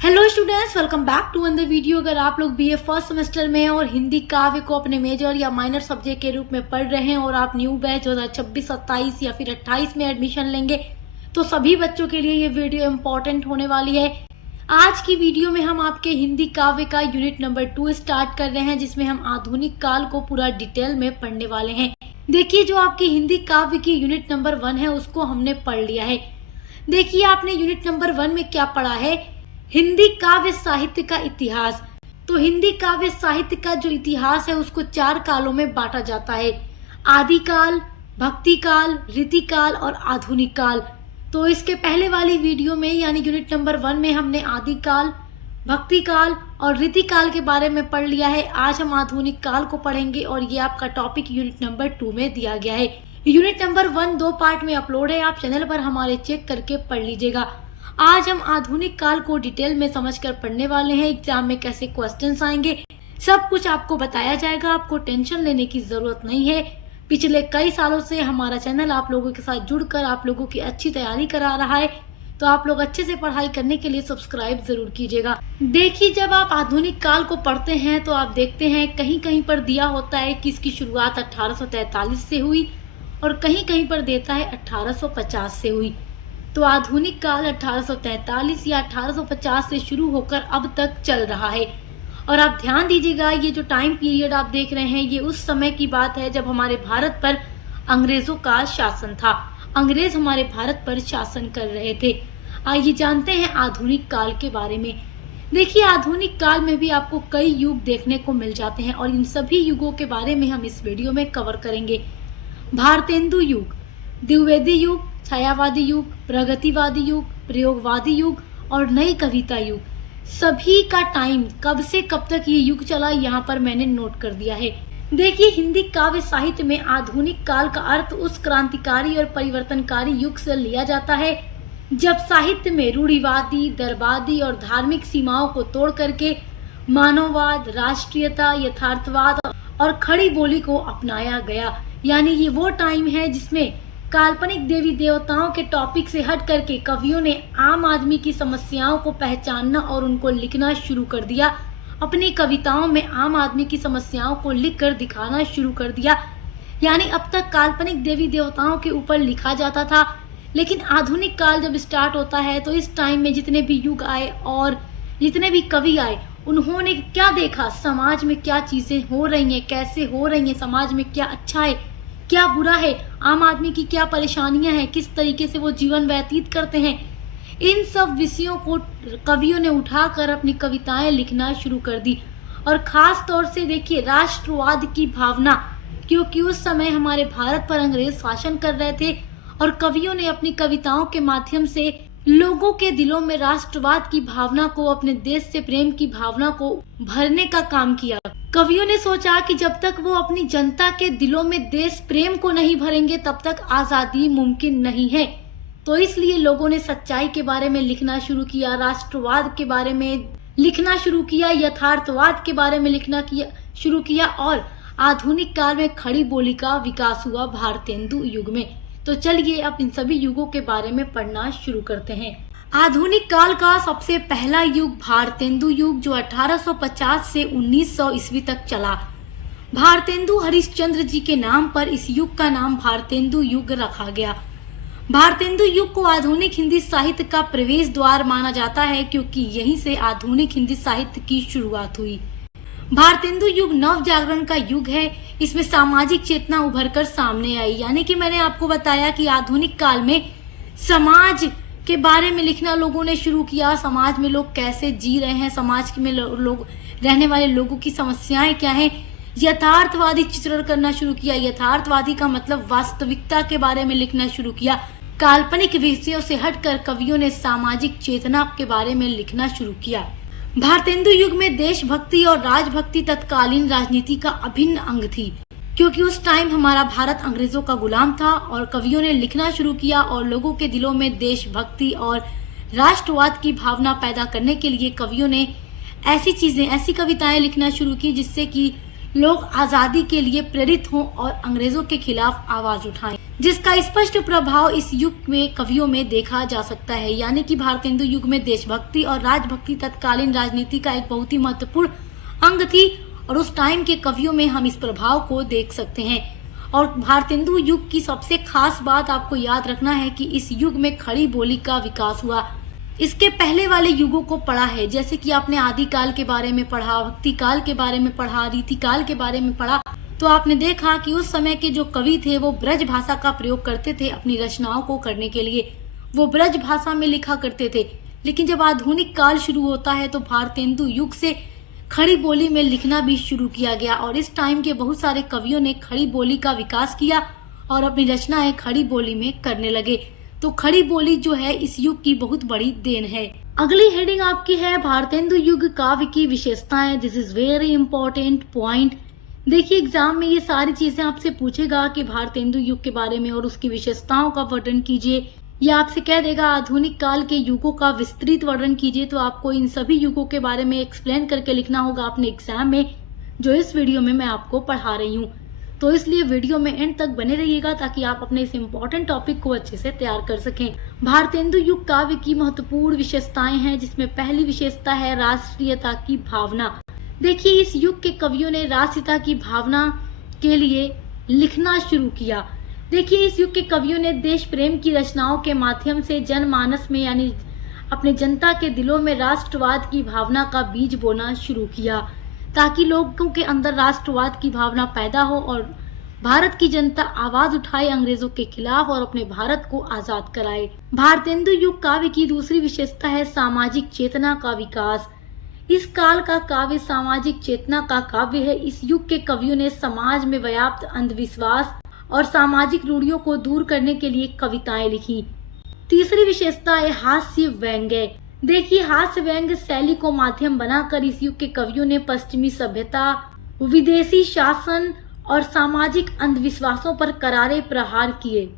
Hello students, welcome back to another video. अगर आप लोग बीए फर्स्ट सेमेस्टर में हैं और हिंदी काव्य को अपने मेजर या माइनर सब्जेक्ट के रूप में पढ़ रहे हैं और आप न्यू बैच 2026, 27 या फिर 28 में एडमिशन लेंगे तो सभी बच्चों के लिए ये वीडियो इम्पोर्टेंट होने वाली है। आज की वीडियो में हम आपके हिंदी काव्य का यूनिट नंबर 2 स्टार्ट कर रहे हैं, जिसमें हम आधुनिक काल को पूरा डिटेल में पढ़ने वाले हैं। देखिए, जो आपकी हिंदी काव्य की यूनिट नंबर 1 है उसको हमने पढ़ लिया है। देखिए, आपने यूनिट नंबर 1 में क्या पढ़ा है, हिंदी काव्य साहित्य का इतिहास। तो हिंदी काव्य साहित्य का जो इतिहास है उसको 4 कालों में बांटा जाता है, आदिकाल, भक्ति काल, रीतिकाल और आधुनिक काल। तो इसके पहले वाली वीडियो में यानी यूनिट नंबर 1 में हमने आदिकाल, भक्ति काल और रीतिकाल के बारे में पढ़ लिया है। आज हम आधुनिक काल को पढ़ेंगे और ये आपका टॉपिक यूनिट नंबर 2 में दिया गया है। यूनिट नंबर 1 2 पार्ट में अपलोड है, आप चैनल पर हमारे चेक करके पढ़ लीजिएगा। आज हम आधुनिक काल को डिटेल में समझकर पढ़ने वाले हैं। एग्जाम में कैसे क्वेश्चंस आएंगे सब कुछ आपको बताया जाएगा, आपको टेंशन लेने की जरूरत नहीं है। पिछले कई सालों से हमारा चैनल आप लोगों के साथ जुड़कर आप लोगों की अच्छी तैयारी करा रहा है, तो आप लोग अच्छे से पढ़ाई करने के लिए सब्सक्राइब जरूर कीजिएगा। देखिए, जब आप आधुनिक काल को पढ़ते हैं तो आप देखते हैं कहीं कहीं पर दिया होता है कि इसकी शुरुआत 1843 से हुई और कहीं कहीं पर देता है 1850 से हुई। तो आधुनिक काल 1843 या 1850 से शुरू होकर अब तक चल रहा है। और आप ध्यान दीजिएगा, ये जो टाइम पीरियड आप देख रहे हैं ये उस समय की बात है जब हमारे भारत पर अंग्रेजों का शासन था। अंग्रेज हमारे भारत पर शासन कर रहे थे। आइए जानते हैं आधुनिक काल के बारे में। देखिए, आधुनिक काल में भी आपको कई युग देखने को मिल जाते हैं और इन सभी युगों के बारे में हम इस वीडियो में कवर करेंगे। भारतेंदु युग, द्विवेदी युग, छायावादी युग, प्रगतिवादी युग, प्रयोगवादी युग और नई कविता युग, सभी का टाइम कब से कब तक ये युग चला यहाँ पर मैंने नोट कर दिया है। देखिए, हिंदी काव्य साहित्य में आधुनिक काल का अर्थ उस क्रांतिकारी और परिवर्तनकारी युग से लिया जाता है जब साहित्य में रूढ़िवादी, दरबादी और धार्मिक सीमाओं को तोड़ करके मानववाद, राष्ट्रीयता, यथार्थवाद और खड़ी बोली को अपनाया गया। यानी ये वो टाइम है जिसमें काल्पनिक देवी देवताओं के टॉपिक से हट करके कवियों ने आम आदमी की समस्याओं को पहचानना और उनको लिखना शुरू कर दिया। अपनी कविताओं में आम आदमी की समस्याओं को लिखकर दिखाना शुरू कर दिया। यानी अब तक काल्पनिक देवी देवताओं के ऊपर लिखा जाता था, लेकिन आधुनिक काल जब स्टार्ट होता है तो इस टाइम में जितने भी युग आए और जितने भी कवि आए उन्होंने क्या देखा, समाज में क्या चीजें हो रही हैं, कैसे हो रही हैं, समाज में क्या अच्छा है, क्या बुरा है, आम आदमी की क्या परेशानियां हैं, किस तरीके से वो जीवन व्यतीत करते हैं, इन सब विषयों को कवियों ने उठाकर अपनी कविताएं लिखना शुरू कर दी। और खास तौर से देखिए, राष्ट्रवाद की भावना, क्योंकि उस समय हमारे भारत पर अंग्रेज शासन कर रहे थे और कवियों ने अपनी कविताओं के माध्यम से लोगों के दिलों में राष्ट्रवाद की भावना को, अपने देश से प्रेम की भावना को भरने का काम किया। कवियों ने सोचा कि जब तक वो अपनी जनता के दिलों में देश प्रेम को नहीं भरेंगे तब तक आजादी मुमकिन नहीं है। तो इसलिए लोगों ने सच्चाई के बारे में लिखना शुरू किया, राष्ट्रवाद के बारे में लिखना शुरू किया, यथार्थवाद के बारे में लिखना शुरू किया और आधुनिक काल में खड़ी बोली का विकास हुआ भारतेंदु युग में। तो चलिए अब इन सभी युगों के बारे में पढ़ना शुरू करते हैं। आधुनिक काल का सबसे पहला युग भारतेंदु युग, जो 1850 से 1900 ईस्वी तक चला। भारतेंदु हरिश्चंद्र जी के नाम पर इस युग का नाम भारतेंदु युग रखा गया। भारतेंदु युग को आधुनिक हिंदी साहित्य का प्रवेश द्वार माना जाता है, क्योंकि यहीं से आधुनिक हिंदी साहित्य की शुरुआत हुई। भारतेंदु युग नव जागरण का युग है। इसमें सामाजिक चेतना उभर कर सामने आई। यानी कि मैंने आपको बताया कि आधुनिक काल में समाज के बारे में लिखना लोगों ने शुरू किया, समाज में लोग कैसे जी रहे हैं, समाज में लोग रहने वाले लोगों की समस्याएं क्या हैं, यथार्थवादी चित्रण करना शुरू किया। यथार्थवादी का मतलब वास्तविकता के बारे में लिखना शुरू किया। काल्पनिक विषयों से हटकर कवियों ने सामाजिक चेतना के बारे में लिखना शुरू किया। भारतेंदु युग में देशभक्ति और राजभक्ति तत्कालीन राजनीति का अभिन्न अंग थी, क्योंकि उस टाइम हमारा भारत अंग्रेजों का गुलाम था और कवियों ने लिखना शुरू किया और लोगों के दिलों में देशभक्ति और राष्ट्रवाद की भावना पैदा करने के लिए कवियों ने ऐसी चीजें, ऐसी कविताएं लिखना शुरू की जिससे कि लोग आजादी के लिए प्रेरित हों और अंग्रेजों के खिलाफ आवाज उठाएं। जिसका स्पष्ट प्रभाव इस युग में कवियों में देखा जा सकता है। यानी कि भारतेंदु युग में देशभक्ति और राजभक्ति तत्कालीन राजनीति का एक बहुत ही महत्वपूर्ण अंग थी और उस टाइम के कवियों में हम इस प्रभाव को देख सकते हैं। और भारतेंदु युग की सबसे खास बात आपको याद रखना है कि इस युग में खड़ी बोली का विकास हुआ। इसके पहले वाले युगों को पढ़ा है, जैसे कि आपने आदि काल के बारे में पढ़ा, भक्ति काल के बारे में पढ़ा, रीति काल के बारे में पढ़ा, तो आपने देखा कि उस समय के जो कवि थे वो ब्रज भाषा का प्रयोग करते थे अपनी रचनाओं को करने के लिए। वो ब्रज भाषा में लिखा करते थे। लेकिन जब आधुनिक काल शुरू होता है तो भारतेंदु युग से खड़ी बोली में लिखना भी शुरू किया गया और इस टाइम के बहुत सारे कवियों ने खड़ी बोली का विकास किया और अपनी रचनाएं खड़ी बोली में करने लगे। तो खड़ी बोली जो है इस युग की बहुत बड़ी देन है। अगली हेडिंग आपकी है भारतेंदु युग काव्य की विशेषताएं। This is very important point. देखिए एग्जाम में ये सारी चीजें आपसे पूछेगा कि भारतेंदु युग के बारे में और उसकी विशेषताओं का वर्णन कीजिए, या आपसे कह देगा आधुनिक काल के युगों का विस्तृत वर्णन कीजिए। तो आपको इन सभी युगों के बारे में एक्सप्लेन करके लिखना होगा अपने एग्जाम में, जो इस वीडियो में मैं आपको पढ़ा रही हूँ। तो इसलिए वीडियो में एंड तक बने रहिएगा ताकि आप अपने इस इम्पोर्टेंट टॉपिक को अच्छे से तैयार कर सकें। भारतेंदु युग काव्य की महत्वपूर्ण विशेषताएं हैं, जिसमें पहली विशेषता है राष्ट्रीयता की भावना। देखिए इस युग के कवियों ने राष्ट्रीयता की भावना के लिए लिखना शुरू किया। देखिए इस युग के कवियों ने देश प्रेम की रचनाओं के माध्यम से जनमानस में यानी अपने जनता के दिलों में राष्ट्रवाद की भावना का बीज बोना शुरू किया, ताकि लोगों के अंदर राष्ट्रवाद की भावना पैदा हो और भारत की जनता आवाज उठाए अंग्रेजों के खिलाफ और अपने भारत को आजाद कराए। भारतेंदु युग काव्य की दूसरी विशेषता है सामाजिक चेतना का विकास। इस काल का काव्य सामाजिक चेतना का काव्य है। इस युग के कवियों ने समाज में व्याप्त अंधविश्वास और सामाजिक रूढ़ियों को दूर करने के लिए कविताएं लिखी। तीसरी विशेषता है हास्य व्यंग्य। देखिए हास्य व्यंग्य शैली को माध्यम बनाकर इस युग के कवियों ने पश्चिमी सभ्यता, विदेशी शासन और सामाजिक अंधविश्वासों पर करारे प्रहार किए।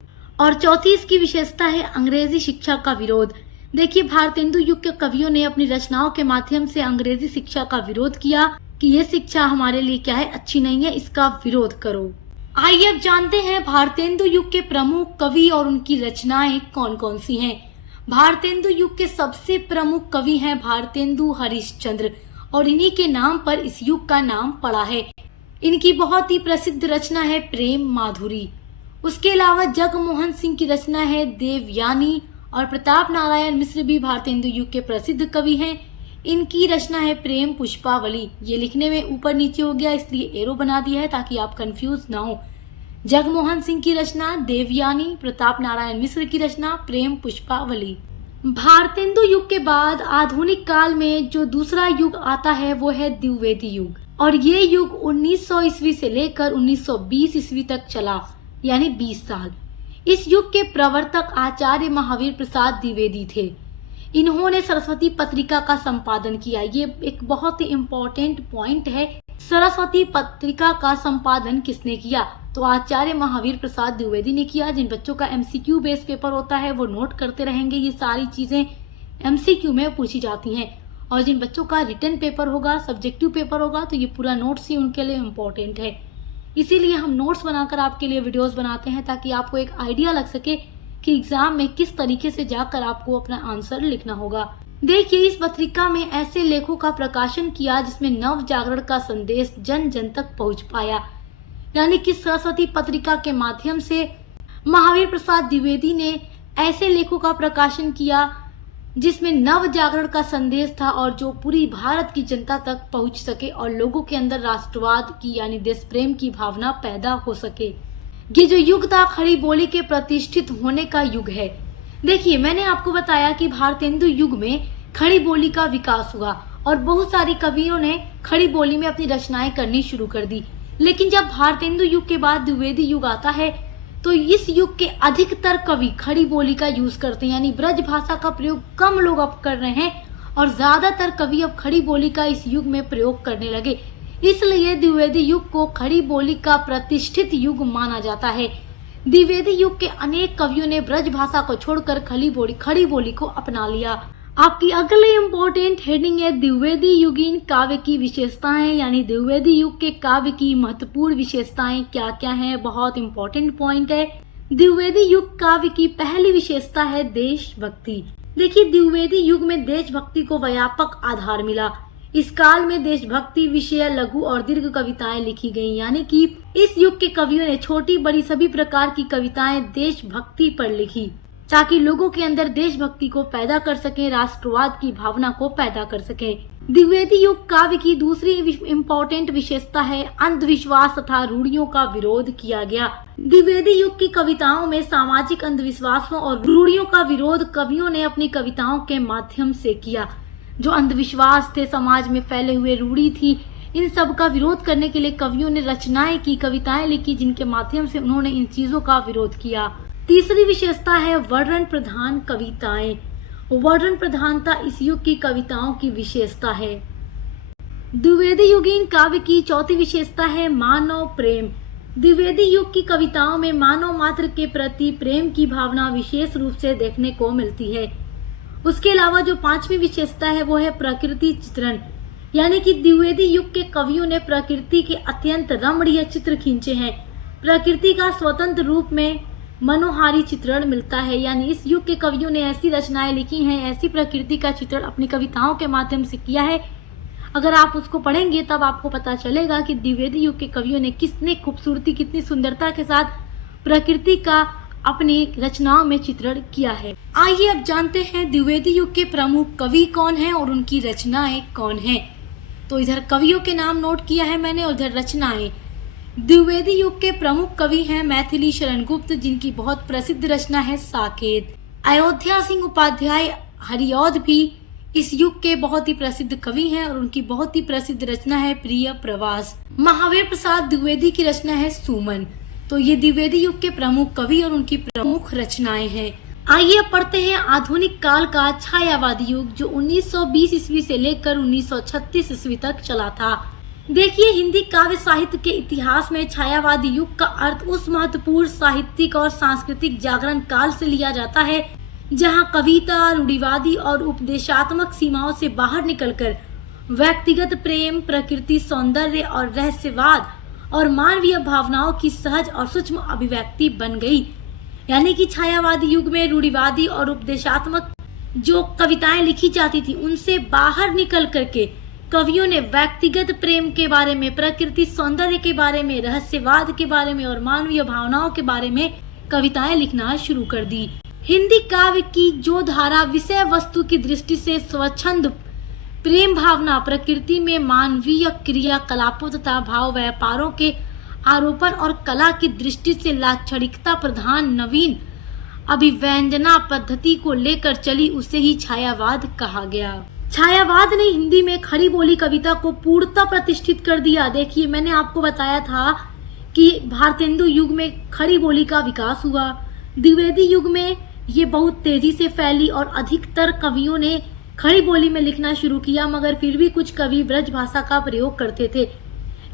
और चौथी इसकी विशेषता है अंग्रेजी शिक्षा का विरोध। देखिए भारतेंदु युग के कवियों ने अपनी रचनाओं के माध्यम से अंग्रेजी शिक्षा का विरोध किया कि ये शिक्षा हमारे लिए क्या है, अच्छी नहीं है, इसका विरोध करो। आइए अब जानते हैं भारतेंदु युग के प्रमुख कवि और उनकी रचनाएं कौन कौन सी हैं। भारतेंदु युग के सबसे प्रमुख कवि हैं भारतेंदु हरिश्चंद्र और इन्हीं के नाम पर इस युग का नाम पड़ा है। इनकी बहुत ही प्रसिद्ध रचना है प्रेम माधुरी। उसके अलावा जगमोहन सिंह की रचना है देवयानी और प्रताप नारायण मिश्र भी भारतेंदु युग के प्रसिद्ध कवि हैं। इनकी रचना है प्रेम पुष्पावली। ये लिखने में ऊपर नीचे हो गया इसलिए एरो बना दिया है ताकि आप कंफ्यूज ना हो। जगमोहन सिंह की रचना देवयानी, प्रताप नारायण मिश्र की रचना प्रेम पुष्पावली। भारतेंदु युग के बाद आधुनिक काल में जो दूसरा युग आता है वो है द्विवेदी युग और ये युग 1900 ईस्वी से लेकर 1920 ईस्वी तक चला, यानी 20 साल। इस युग के प्रवर्तक आचार्य महावीर प्रसाद द्विवेदी थे। इन्होंने सरस्वती पत्रिका का संपादन किया। ये एक बहुत ही इम्पोर्टेंट पॉइंट है। सरस्वती पत्रिका का संपादन किसने किया? तो आचार्य महावीर प्रसाद द्विवेदी ने किया। जिन बच्चों का एमसीक्यू बेस्ड पेपर होता है वो नोट करते रहेंगे, ये सारी चीजें एमसीक्यू में पूछी जाती हैं। और जिन बच्चों का रिटन पेपर होगा, सब्जेक्टिव पेपर होगा, तो ये पूरा नोट्स ही उनके लिए इम्पोर्टेंट है। इसीलिए हम नोट्स बनाकर आपके लिए वीडियोस बनाते हैं ताकि आपको एक आइडिया लग सके कि एग्जाम में किस तरीके से जाकर आपको अपना आंसर लिखना होगा। देखिए इस पत्रिका में ऐसे लेखों का प्रकाशन किया जिसमें नव जागरण का संदेश जन जन तक पहुंच पाया। यानी कि सरस्वती पत्रिका के माध्यम से महावीर प्रसाद द्विवेदी ने ऐसे लेखों का प्रकाशन किया जिसमें नव जागरण का संदेश था और जो पूरी भारत की जनता तक पहुंच सके और लोगों के अंदर राष्ट्रवाद की यानी देश प्रेम की भावना पैदा हो सके। ये जो युग था खड़ी बोली के प्रतिष्ठित होने का युग है। देखिए मैंने आपको बताया कि भारतेंदु युग में खड़ी बोली का विकास हुआ और बहुत सारी कवियों ने खड़ी बोली में अपनी रचनाएं करनी शुरू कर दी। लेकिन जब भारतेंदु युग के बाद द्विवेदी युग आता है तो इस युग के अधिकतर कवि खड़ी बोली का यूज करते हैं, यानी ब्रज भाषा का प्रयोग कम लोग अब कर रहे हैं और ज्यादातर कवि अब खड़ी बोली का इस युग में प्रयोग करने लगे। इसलिए द्विवेदी युग को खड़ी बोली का प्रतिष्ठित युग माना जाता है। द्विवेदी युग के अनेक कवियों ने ब्रज भाषा को छोड़कर खड़ी बोली को अपना लिया। आपकी अगले इम्पोर्टेंट हेडिंग है द्विवेदी युगीन काव्य की विशेषताएं, यानी द्विवेदी युग के काव्य की महत्वपूर्ण विशेषताएं क्या क्या हैं। बहुत इंपॉर्टेंट पॉइंट है। द्विवेदी युग काव्य की पहली विशेषता है देशभक्ति। देखिए, द्विवेदी युग में देशभक्ति को व्यापक आधार मिला। इस काल में देशभक्ति विषय लघु और दीर्घ कविताएं लिखी गईं, यानी कि इस युग के कवियों ने छोटी बड़ी सभी प्रकार की कविताएं देशभक्ति पर लिखी, ताकि लोगों के अंदर देशभक्ति को पैदा कर सकें, राष्ट्रवाद की भावना को पैदा कर सकें। द्विवेदी युग काव्य की दूसरी इम्पोर्टेंट विशेषता है अंधविश्वास तथा रूढ़ियों का विरोध किया गया। द्विवेदी युग की कविताओं में सामाजिक अंधविश्वासों और रूढ़ियों का विरोध कवियों ने अपनी कविताओं के माध्यम से किया। जो अंधविश्वास थे, समाज में फैले हुए रूढ़ी थी, इन सब का विरोध करने के लिए कवियों ने रचनाएं की, कविताएं लिखी, जिनके माध्यम से उन्होंने इन चीजों का विरोध किया। तीसरी विशेषता है वर्णन प्रधान कविताएं। वर्णन प्रधानता इस युग की कविताओं की विशेषता है। द्विवेदी युगीन काव्य की चौथी विशेषता है मानव प्रेम। द्विवेदी युग की कविताओं में मानव मात्र के प्रति प्रेम की भावना विशेष रूप से देखने को मिलती है। उसके अलावा जो पांचवी विशेषता है वो है प्रकृति चित्रण, यानी कि द्विवेदी युग के कवियों ने प्रकृति के अत्यंत रमणीय चित्र खींचे हैं। प्रकृति का स्वतंत्र रूप में मनोहारी चित्रण मिलता है, यानी इस युग के कवियों ने ऐसी रचनाएं लिखी हैं, ऐसी प्रकृति का चित्रण अपनी कविताओं के माध्यम से किया है। अगर आप उसको पढ़ेंगे तब आपको पता चलेगा कि द्विवेदी युग के कवियों ने कितनी खूबसूरती, कितनी सुंदरता के साथ प्रकृति का अपनी रचनाओं में चित्रण किया है। आइए अब जानते हैं द्विवेदी युग के प्रमुख कवि कौन हैं और उनकी रचनाएं कौन हैं। तो इधर कवियों के नाम नोट किया है मैंने और इधर रचनाएं। द्विवेदी युग के प्रमुख कवि हैं मैथिली शरण गुप्त, जिनकी बहुत प्रसिद्ध रचना है साकेत। अयोध्या सिंह उपाध्याय हरिऔध भी इस युग के बहुत ही प्रसिद्ध कवि हैं और उनकी बहुत ही प्रसिद्ध रचना है प्रिय प्रवास। महावीर प्रसाद द्विवेदी की रचना है सुमन। तो ये द्विवेदी युग के प्रमुख कवि और उनकी प्रमुख रचनाएं हैं। आइए अब पढ़ते हैं आधुनिक काल का छायावादी युग, जो 1920 ईस्वी से लेकर 1936 ईस्वी तक चला था। देखिए, हिंदी काव्य साहित्य के इतिहास में छायावादी युग का अर्थ उस महत्वपूर्ण साहित्यिक और सांस्कृतिक जागरण काल से लिया जाता है जहां कविता रूढ़िवादी और उपदेशात्मक सीमाओं से बाहर निकलकर व्यक्तिगत प्रेम, प्रकृति सौंदर्य और रहस्यवाद और मानवीय भावनाओं की सहज और सूक्ष्म अभिव्यक्ति बन गई। यानी कि छायावादी युग में रूढ़िवादी और उपदेशात्मक जो कविताएं लिखी जाती थी, उनसे बाहर निकल करके कवियों ने व्यक्तिगत प्रेम के बारे में, प्रकृति सौंदर्य के बारे में, रहस्यवाद के बारे में और मानवीय भावनाओं के बारे में कविताएं लिखना शुरू कर दी। हिंदी काव्य की जो धारा विषय वस्तु की दृष्टि से स्वच्छंद प्रेम भावना, प्रकृति में मानवीय क्रियाकलापों तथा भाव व्यापारों के आरोपण और कला की दृष्टि से लाक्षणिकता प्रधान नवीन अभिव्यंजना पद्धति को लेकर चली, उसे ही छायावाद कहा गया। छायावाद ने हिंदी में खड़ी बोली कविता को पूर्णतः प्रतिष्ठित कर दिया। देखिए, मैंने आपको बताया था कि भारतेंदु युग में खड़ी बोली का विकास हुआ। द्विवेदी युग में ये बहुत तेजी से फैली और अधिकतर कवियों ने खड़ी बोली में लिखना शुरू किया, मगर फिर भी कुछ कवि ब्रज भाषा का प्रयोग करते थे।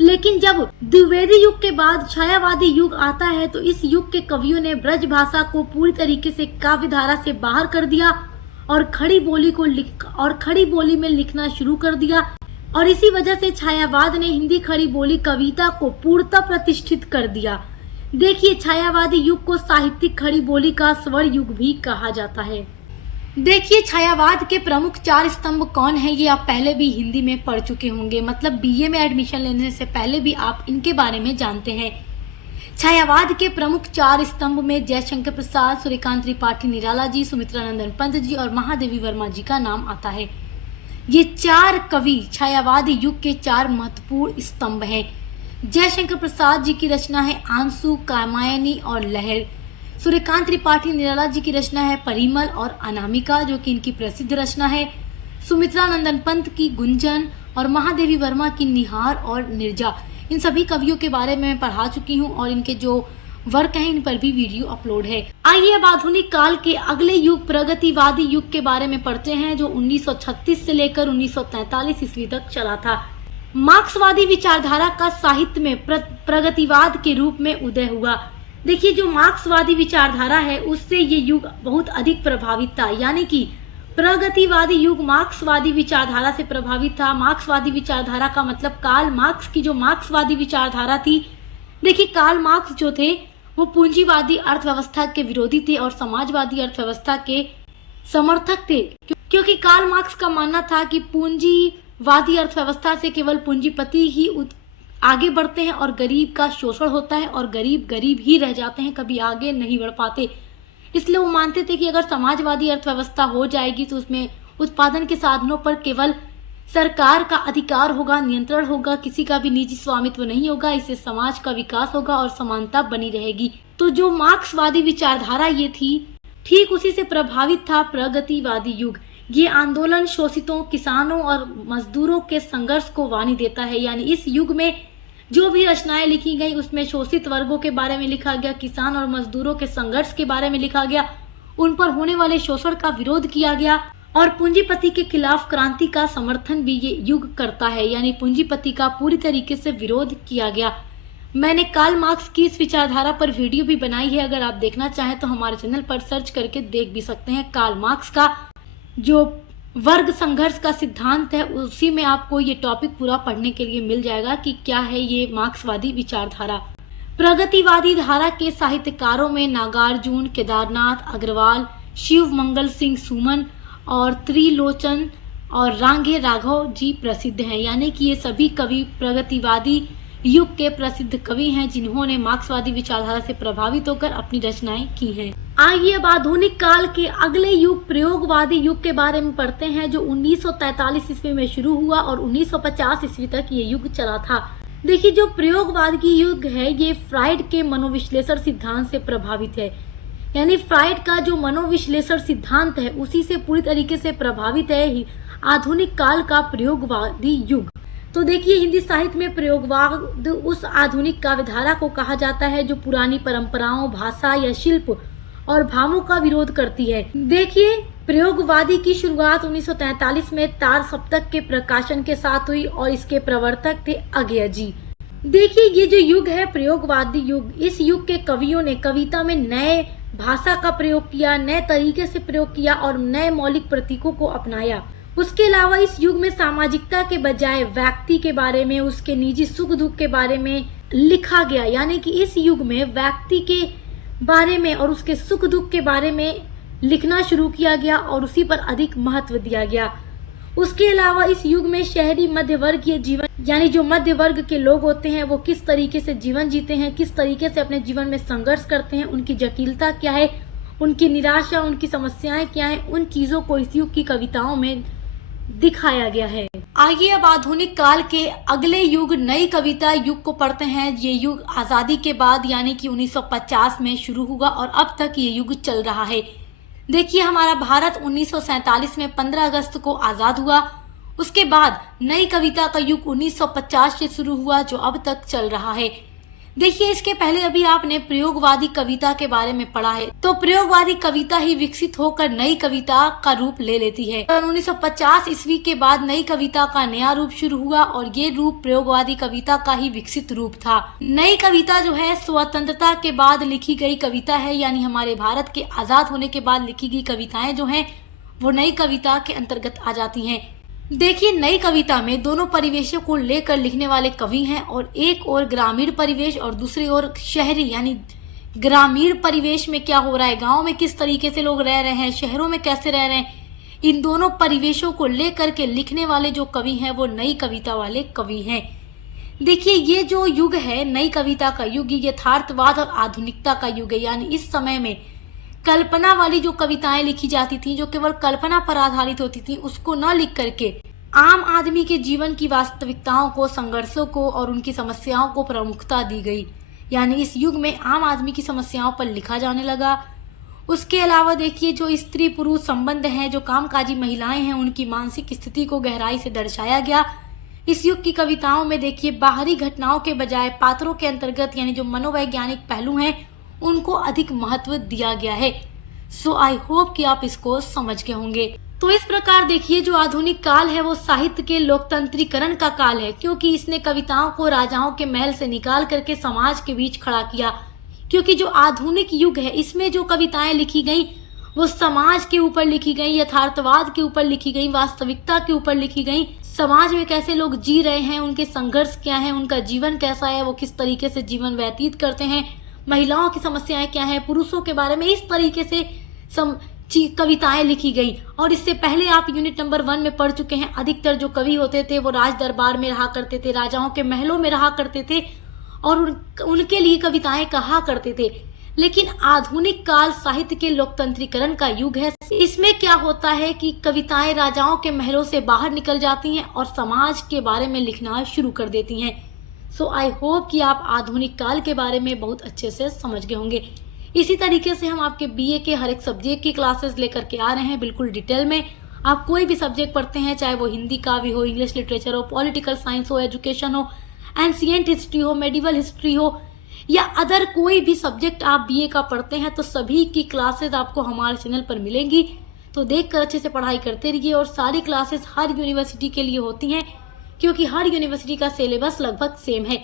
लेकिन जब द्विवेदी युग के बाद छायावादी युग आता है तो इस युग के कवियों ने ब्रज भाषा को पूरी तरीके से काव्य धारा से बाहर कर दिया और खड़ी बोली में लिखना शुरू कर दिया। और इसी वजह से छायावाद ने हिंदी खड़ी बोली कविता को पूर्णतः प्रतिष्ठित कर दिया। देखिए, छायावादी युग को साहित्यिक खड़ी बोली का स्वर्ण युग भी कहा जाता है। देखिए, छायावाद के प्रमुख 4 स्तंभ कौन है, ये आप पहले भी हिंदी में पढ़ चुके होंगे, मतलब बीए में एडमिशन लेने से पहले भी आप इनके बारे में जानते हैं। छायावाद के प्रमुख 4 स्तंभ में जयशंकर प्रसाद, सूर्यकांत त्रिपाठी निराला जी, सुमित्रानंदन पंत जी और महादेवी वर्मा जी का नाम आता है। ये 4 कवि छायावादी युग के 4 महत्वपूर्ण स्तंभ हैं। जयशंकर प्रसाद जी की रचना है आंसू, कामायनी और लहर। सूर्यकांत त्रिपाठी निराला जी की रचना है परिमल और अनामिका, जो कि इनकी प्रसिद्ध रचना है। सुमित्रानंदन पंत की गुंजन और महादेवी वर्मा की निहार और निर्जा। इन सभी कवियों के बारे में मैं पढ़ा चुकी हूँ और इनके जो वर्क हैं इन पर भी वीडियो अपलोड है। आइए अब आधुनिक काल के अगले युग प्रगतिवादी युग के बारे में पढ़ते हैं, जो 1936 से लेकर 1943 ईस्वी तक चला था। मार्क्सवादी विचारधारा का साहित्य में प्रगतिवाद के रूप में उदय हुआ। देखिए, जो मार्क्सवादी विचारधारा है उससे ये युग बहुत अधिक प्रभावित था, यानी कि प्रगतिवादी युग मार्क्सवादी विचारधारा से प्रभावित था। मार्क्सवादी विचारधारा का मतलब कार्ल मार्क्स की जो मार्क्सवादी विचारधारा थी। देखिए, कार्ल मार्क्स जो थे वो पूंजीवादी अर्थव्यवस्था के विरोधी थे और समाजवादी अर्थव्यवस्था के समर्थक थे, क्योंकि कार्ल मार्क्स का मानना था कि पूंजीवादी अर्थव्यवस्था से केवल पूंजीपति ही आगे बढ़ते हैं और गरीब का शोषण होता है और गरीब गरीब ही रह जाते हैं, कभी आगे नहीं बढ़ पाते। इसलिए वो मानते थे कि अगर समाजवादी अर्थव्यवस्था हो जाएगी तो उसमें उत्पादन के साधनों पर केवल सरकार का अधिकार होगा, नियंत्रण होगा, किसी का भी निजी स्वामित्व नहीं होगा। इससे समाज का विकास होगा और समानता बनी रहेगी। तो जो मार्क्सवादी विचारधारा ये थी, ठीक उसी से प्रभावित था प्रगतिवादी युग। ये आंदोलन शोषितों, किसानों और मजदूरों के संघर्ष को वाणी देता है। यानी इस युग में जो भी रचनाएं लिखी गई उसमें शोषित वर्गों के बारे में लिखा गया, किसान और मजदूरों के संघर्ष के बारे में लिखा गया, उन पर होने वाले शोषण का विरोध किया गया और पूंजीपति के खिलाफ क्रांति का समर्थन भी ये युग करता है। यानी पूंजीपति का पूरी तरीके से विरोध किया गया। मैंने कार्ल मार्क्स की इस विचारधारा पर वीडियो भी बनाई है, अगर आप देखना चाहें तो हमारे चैनल पर सर्च करके देख भी सकते हैं। कार्ल मार्क्स का जो वर्ग संघर्ष का सिद्धांत है उसी में आपको ये टॉपिक पूरा पढ़ने के लिए मिल जाएगा कि क्या है ये मार्क्सवादी विचारधारा। प्रगतिवादी धारा के साहित्यकारों में नागार्जुन, केदारनाथ अग्रवाल, शिव मंगल सिंह सुमन और त्रिलोचन और रांगे राघव जी प्रसिद्ध हैं। यानी कि ये सभी कवि प्रगतिवादी युग के प्रसिद्ध कवि हैं जिन्होंने मार्क्सवादी विचारधारा से प्रभावित होकर अपनी रचनाएं की हैं। आइए अब आधुनिक काल के अगले युग प्रयोगवादी युग के बारे में पढ़ते हैं, जो 1943 ईस्वी में शुरू हुआ और 1950 ईस्वी तक ये युग चला था। देखिए, जो प्रयोगवादी युग है ये फ्राइड के मनोविश्लेषण सिद्धांत से प्रभावित है। यानी फ्राइड का जो मनोविश्लेषण सिद्धांत है उसी से पूरी तरीके से प्रभावित है आधुनिक काल का प्रयोगवादी युग। तो देखिए, हिंदी साहित्य में प्रयोगवाद उस आधुनिक काव्यधारा को कहा जाता है जो पुरानी परंपराओं, भाषा या शिल्प और भावों का विरोध करती है। देखिए, प्रयोगवादी की शुरुआत 1943 में तार सप्तक के प्रकाशन के साथ हुई और इसके प्रवर्तक थे अज्ञेय जी। देखिए, ये जो युग है प्रयोगवादी युग, इस युग के कवियों ने कविता में नए भाषा का प्रयोग किया, नए तरीके से प्रयोग किया और नए मौलिक प्रतीकों को अपनाया। उसके अलावा इस युग में सामाजिकता के बजाय व्यक्ति के बारे में, उसके निजी सुख दुख के बारे में लिखा गया। यानी कि इस युग में व्यक्ति के बारे में और उसके सुख दुख के बारे में लिखना शुरू किया गया और उसी पर अधिक महत्व दिया गया। उसके अलावा इस युग में शहरी मध्य वर्गीय जीवन, यानी जो मध्य वर्ग के लोग होते हैं वो किस तरीके से जीवन जीते हैं, किस तरीके से अपने जीवन में संघर्ष करते हैं, उनकी जटिलता क्या है, उनकी निराशा, उनकी समस्याएं क्या है, उन चीजों को इस युग की कविताओं में दिखाया गया है। आइए अब आधुनिक काल के अगले युग नई कविता युग को पढ़ते हैं। ये युग आजादी के बाद यानी कि 1950 में शुरू हुआ और अब तक ये युग चल रहा है। देखिए, हमारा भारत 1947 में 15 अगस्त को आजाद हुआ। उसके बाद नई कविता का युग 1950 से शुरू हुआ जो अब तक चल रहा है। देखिए, इसके पहले अभी आपने प्रयोगवादी कविता के बारे में पढ़ा है, तो प्रयोगवादी कविता ही विकसित होकर नई कविता का रूप ले लेती है। 1950 ईस्वी के बाद नई कविता का नया रूप शुरू हुआ और ये रूप प्रयोगवादी कविता का ही विकसित रूप था। नई कविता जो है स्वतंत्रता के बाद लिखी गई कविता है, यानी हमारे भारत के आजाद होने के बाद लिखी गई कविताएं जो हैं वो नई कविता के अंतर्गत आ जाती हैं। देखिए, नई कविता में दोनों परिवेशों को लेकर लिखने वाले कवि हैं और एक और ग्रामीण परिवेश और दूसरी ओर शहरी, यानी ग्रामीण परिवेश में क्या हो रहा है, गांव में किस तरीके से लोग रह रहे हैं, शहरों में कैसे रह रहे हैं, इन दोनों परिवेशों को लेकर के लिखने वाले जो कवि हैं वो नई कविता वाले कवि हैं। देखिए, ये जो युग है नई कविता का युग, ये यथार्थवाद और आधुनिकता का युग है। यानी इस समय में कल्पना वाली जो कविताएं लिखी जाती थी, जो केवल कल्पना पर आधारित होती थी, उसको न लिख करके आम आदमी के जीवन की वास्तविकताओं को, संघर्षों को और उनकी समस्याओं को प्रमुखता दी गई। यानी इस युग में आम आदमी की समस्याओं पर लिखा जाने लगा। उसके अलावा देखिए, जो स्त्री पुरुष संबंध हैं, जो कामकाजी महिलाएं हैं, उनकी मानसिक स्थिति को गहराई से दर्शाया गया। इस युग की कविताओं में देखिए, बाहरी घटनाओं के बजाय पात्रों के अंतर्गत यानी जो मनोवैज्ञानिक पहलू हैं उनको अधिक महत्व दिया गया है। सो आई होप कि आप इसको समझ गए होंगे। तो इस प्रकार देखिए, जो आधुनिक काल है वो साहित्य के लोकतंत्रीकरण का काल है, क्योंकि इसने कविताओं को राजाओं के महल से निकाल करके समाज के बीच खड़ा किया। क्योंकि जो आधुनिक युग है इसमें जो कविताएं लिखी गई वो समाज के ऊपर लिखी गई, यथार्थवाद के ऊपर लिखी गई, वास्तविकता के ऊपर लिखी गई। समाज में कैसे लोग जी रहे हैं, उनके संघर्ष क्या है, उनका जीवन कैसा है, वो किस तरीके से जीवन व्यतीत करते हैं, महिलाओं की समस्याएं क्या है, पुरुषों के बारे में इस तरीके से कविताएं लिखी गई। और इससे पहले आप यूनिट नंबर 1 में पढ़ चुके हैं, अधिकतर जो कवि होते थे वो राज दरबार में रहा करते थे, राजाओं के महलों में रहा करते थे और उनके लिए कविताएं कहा करते थे। लेकिन आधुनिक काल साहित्य के लोकतंत्रीकरण का युग है। इसमें क्या होता है कि कविताएं राजाओं के महलों से बाहर निकल जाती हैं और समाज के बारे में लिखना शुरू कर देती हैं। सो आई होप कि आप आधुनिक काल के बारे में बहुत अच्छे से समझ गए होंगे। इसी तरीके से हम आपके बीए के हर एक सब्जेक्ट की क्लासेस लेकर के आ रहे हैं, बिल्कुल डिटेल में। आप कोई भी सब्जेक्ट पढ़ते हैं, चाहे वो हिंदी काव्य हो, इंग्लिश लिटरेचर हो, पॉलिटिकल साइंस हो, एजुकेशन हो, एंशिएंट हिस्ट्री हो, मेडिवल हिस्ट्री हो, या अदर कोई भी सब्जेक्ट आप बीए का पढ़ते हैं, तो सभी की क्लासेस आपको हमारे चैनल पर मिलेंगी। तो देखकर अच्छे से पढ़ाई करते रहिए। और सारी क्लासेस हर यूनिवर्सिटी के लिए होती हैं, क्योंकि हर यूनिवर्सिटी का सिलेबस लगभग सेम है।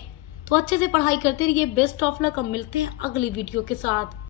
तो अच्छे से पढ़ाई करते रहिए। Best of luck. हम मिलते हैं अगली वीडियो के साथ।